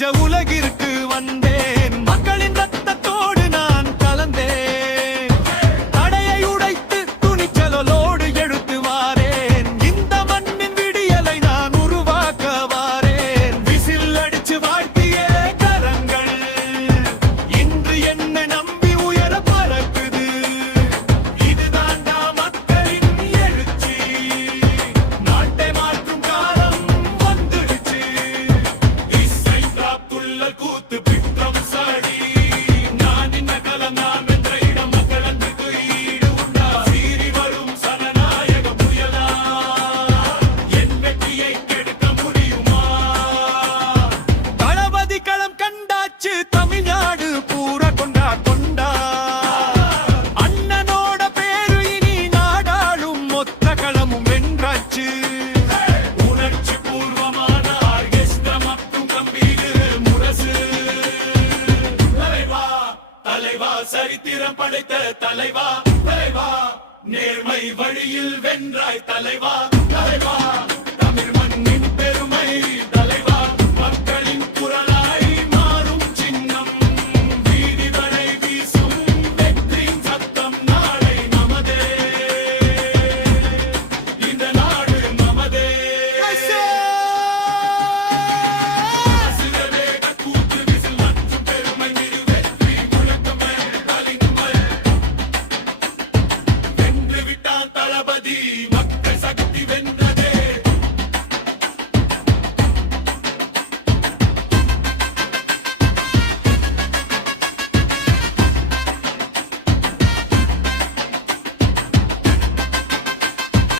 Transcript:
நிஜ உலகிற்கு வந்தேன், மக்களின் ரத்தத்தோடு நான் கலந்தேன். தடையை உடைத்து துணிச்சலோடு எடுத்து வாரேன், இந்த மண்ணின் விடியலை நான் உருவாக்க வாரேன். விசில் அடிச்சு வாழ்த்திய கரங்கள் இன்று என்ன நம்பி உயர பறக்குது. இதுதான்டா மக்களின் எழுச்சி, நாட்டை மாற்றும் காலம் வந்துருச்சு. இசை காத்துள்ள கூத்து பிற்றம் சாடி, நான் இன்ன கலம் நான் வென்ற இடம் மக்களந்துக்கு ஈடு உண்டா. சீறி வரும் சனநாயக புயலா, என் வெற்றியை கெடுக்க முடியுமா? தளபதி களம் கண்டாச்சு, தமிழ்நாடு பூரா கொண்டா கொண்டா. அண்ணனோட பேரு இனி நாடாளும் மொத்த களமும் வென்றாச்சு. உணர்ச்சி பூர்வமான ஆர்கெஸ்ட்ரா மற்றும் கம்பீரு முரசு. தலைவா தலைவா சரித்திரம் படைத்த தலைவா தலைவா, நேர்மை வழியில் வென்றாய் தலைவா தலைவா.